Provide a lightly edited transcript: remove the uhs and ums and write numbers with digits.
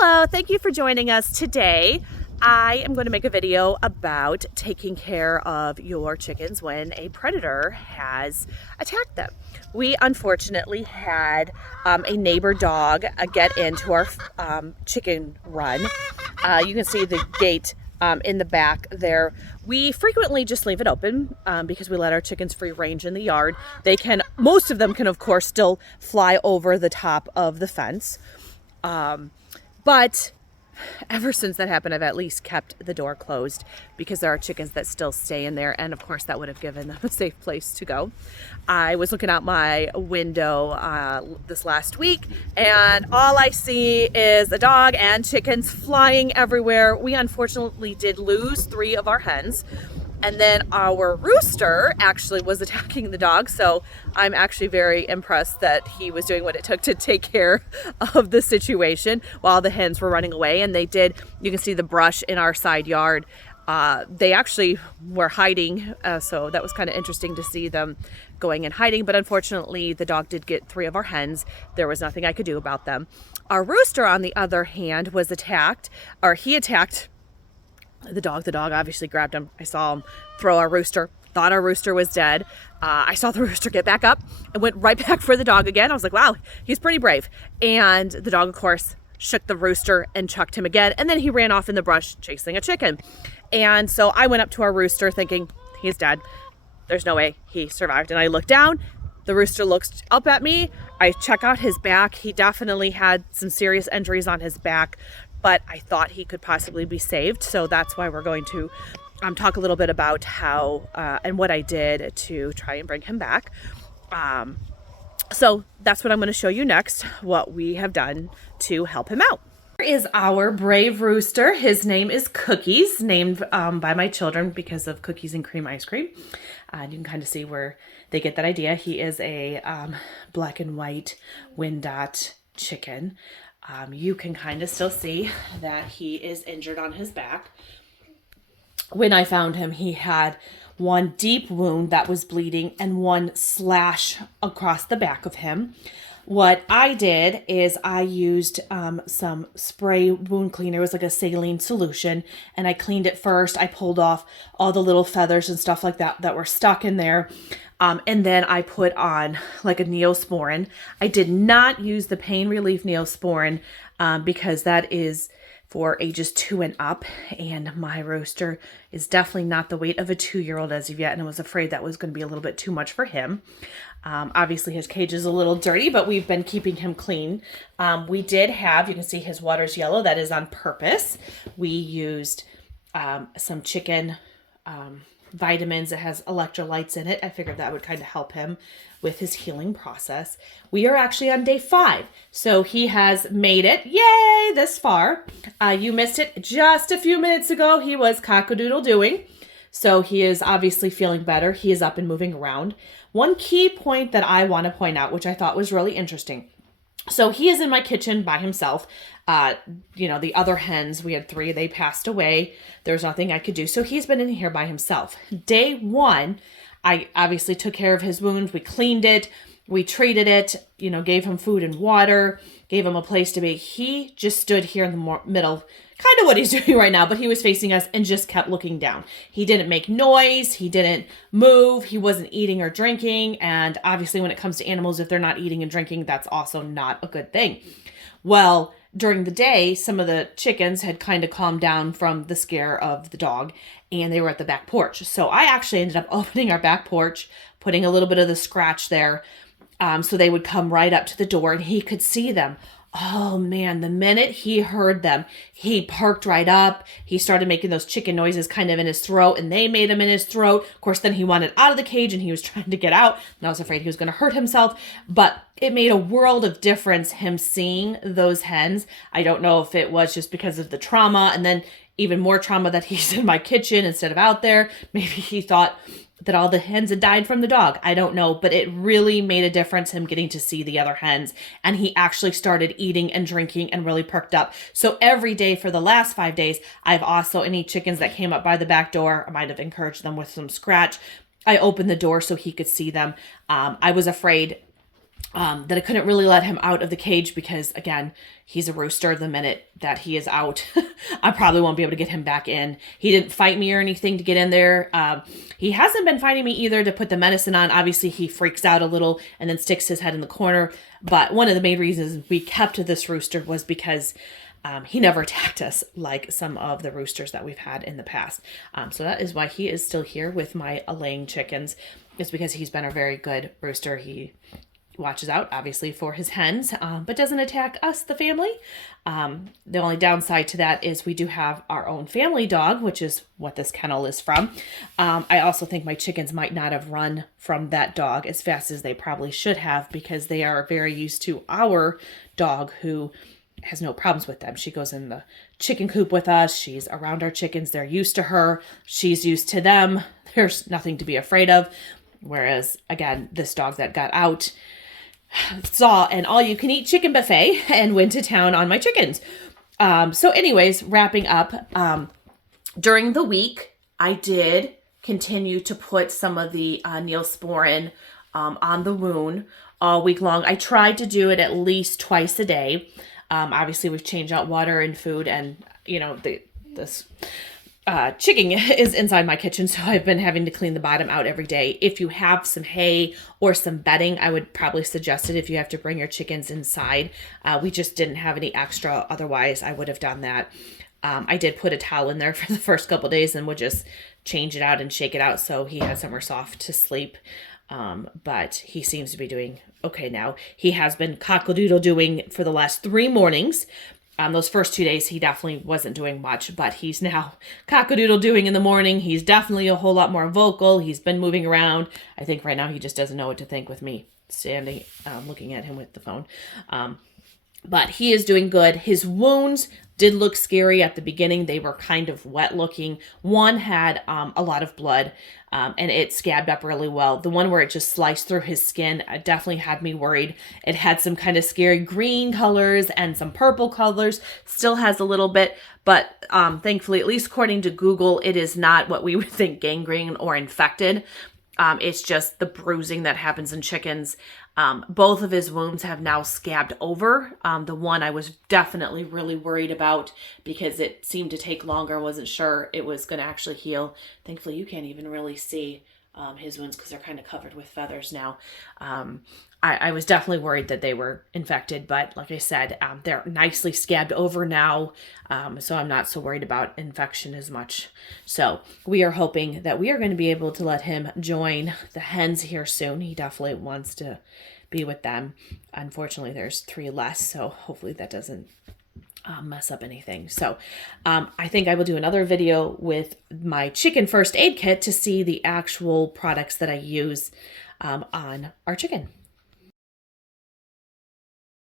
Hello, thank you for joining us today. I am going to make a video about taking care of your chickens when a predator has attacked them. We unfortunately had a neighbor dog get into our chicken run. You can see the gate in the back there. We frequently just leave it open because we let our chickens free range in the yard. Most of them can of course still fly over the top of the fence. But ever since that happened, I've at least kept the door closed because there are chickens that still stay in there. And of course that would have given them a safe place to go. I was looking out my window this last week and all I see is a dog and chickens flying everywhere. We unfortunately did lose 3 of our hens. And then our rooster actually was attacking the dog. So I'm actually very impressed that he was doing what it took to take care of the situation while the hens were running away. And they did, you can see the brush in our side yard. They actually were hiding. So that was kind of interesting to see them going and hiding. But unfortunately, the dog did get 3 of our hens. There was nothing I could do about them. Our rooster, on the other hand, was attacked, or he attacked the dog. The dog obviously grabbed him. I saw him throw our rooster, thought our rooster was dead. I saw the rooster get back up and went right back for the dog again. I was like, wow, he's pretty brave. And the dog, of course, shook the rooster and chucked him again. And then he ran off in the brush chasing a chicken. And so I went up to our rooster thinking, he's dead. There's no way he survived. And I looked down. The rooster looks up at me. I check out his back. He definitely had some serious injuries on his back, but I thought he could possibly be saved. So that's why we're going to talk a little bit about how and what I did to try and bring him back. So that's what I'm going to show you next, what we have done to help him out. Here is our brave rooster. His name is Cookies, named by my children because of cookies and cream ice cream. You can kind of see where they get that idea. He is a black and white Wyandotte chicken. You can kind of still see that he is injured on his back. When I found him, he had one deep wound that was bleeding and one slash across the back of him. What I did is I used some spray wound cleaner. It was like a saline solution, and I cleaned it first. I pulled off all the little feathers and stuff like that that were stuck in there. And then I put on like a Neosporin. I did not use the pain relief Neosporin because that is for ages 2 and up. And my rooster is definitely not the weight of a 2-year-old as of yet. And I was afraid that was going to be a little bit too much for him. Obviously his cage is a little dirty, but we've been keeping him clean. We did have, you can see his water's yellow. That is on purpose. We used some chicken vitamins. It has electrolytes in it. I figured that would kind of help him with his healing process. We are actually on day 5. So he has made it, yay, this far. You missed it just a few minutes ago. He was cock-a-doodle-doing. So he is obviously feeling better. He is up and moving around. One key point that I want to point out, which I thought was really interesting. So he is in my kitchen by himself. The other hens, we had 3, they passed away. There's nothing I could do. So he's been in here by himself. Day 1, I obviously took care of his wounds. We cleaned it. We treated it, gave him food and water, gave him a place to be. He just stood here in the middle, kind of what he's doing right now, but he was facing us and just kept looking down. He didn't make noise. He didn't move. He wasn't eating or drinking. And obviously when it comes to animals, if they're not eating and drinking, that's also not a good thing. Well, during the day, some of the chickens had kind of calmed down from the scare of the dog and they were at the back porch. So I actually ended up opening our back porch, putting a little bit of the scratch there. So they would come right up to the door and he could see them. Oh man, the minute he heard them, he perked right up. He started making those chicken noises kind of in his throat and they made him in his throat. Of course, then he wanted out of the cage and he was trying to get out. And I was afraid he was going to hurt himself, but it made a world of difference him seeing those hens. I don't know if it was just because of the trauma and then even more trauma that he's in my kitchen instead of out there. Maybe he thought that all the hens had died from the dog. I don't know, but it really made a difference him getting to see the other hens. And he actually started eating and drinking and really perked up. So every day for the last 5 days, I've also, any chickens that came up by the back door, I might have encouraged them with some scratch. I opened the door so he could see them. I was afraid that I couldn't really let him out of the cage because, again, he's a rooster. The minute that he is out, I probably won't be able to get him back in. He didn't fight me or anything to get in there. He hasn't been fighting me either to put the medicine on. Obviously, he freaks out a little and then sticks his head in the corner. But one of the main reasons we kept this rooster was because he never attacked us like some of the roosters that we've had in the past. So that is why he is still here with my laying chickens. It's because he's been a very good rooster. He watches out, obviously, for his hens, but doesn't attack us, the family. The only downside to that is we do have our own family dog, which is what this kennel is from. I also think my chickens might not have run from that dog as fast as they probably should have because they are very used to our dog who has no problems with them. She goes in the chicken coop with us. She's around our chickens. They're used to her. She's used to them. There's nothing to be afraid of. Whereas, again, this dog that got out saw an all-you-can-eat chicken buffet and went to town on my chickens. So anyways, wrapping up, during the week, I did continue to put some of the Neosporin on the wound all week long. I tried to do it at least twice a day. Obviously, we've changed out water and food, and, you know, this chicken is inside my kitchen, so I've been having to clean the bottom out every day. If you have some hay or some bedding, I would probably suggest it if you have to bring your chickens inside. We just didn't have any extra. Otherwise, I would have done that. I did put a towel in there for the first couple days and would just change it out and shake it out so he had somewhere soft to sleep. But he seems to be doing okay now. He has been cock-a-doodle doing for the last 3 mornings. Those first 2 days, he definitely wasn't doing much, but he's now cock-a-doodle doing in the morning. He's definitely a whole lot more vocal. He's been moving around. I think right now he just doesn't know what to think with me standing, looking at him with the phone. But he is doing good. His wounds did look scary at the beginning. They were kind of wet looking. One had a lot of blood and it scabbed up really well. The one where it just sliced through his skin definitely had me worried. It had some kind of scary green colors and some purple colors. Still has a little bit, but thankfully, at least according to Google, it is not what we would think gangrene or infected. It's just the bruising that happens in chickens. Both of his wounds have now scabbed over. The one I was definitely really worried about because it seemed to take longer. I wasn't sure it was going to actually heal. Thankfully, you can't even really see his wounds because they're kind of covered with feathers now. I was definitely worried that they were infected, but like I said, they're nicely scabbed over now, so I'm not so worried about infection as much. So we are hoping that we are going to be able to let him join the hens here soon. He definitely wants to be with them. Unfortunately, there's 3 less, so hopefully that doesn't mess up anything. So I think I will do another video with my chicken first aid kit to see the actual products that I use on our chicken.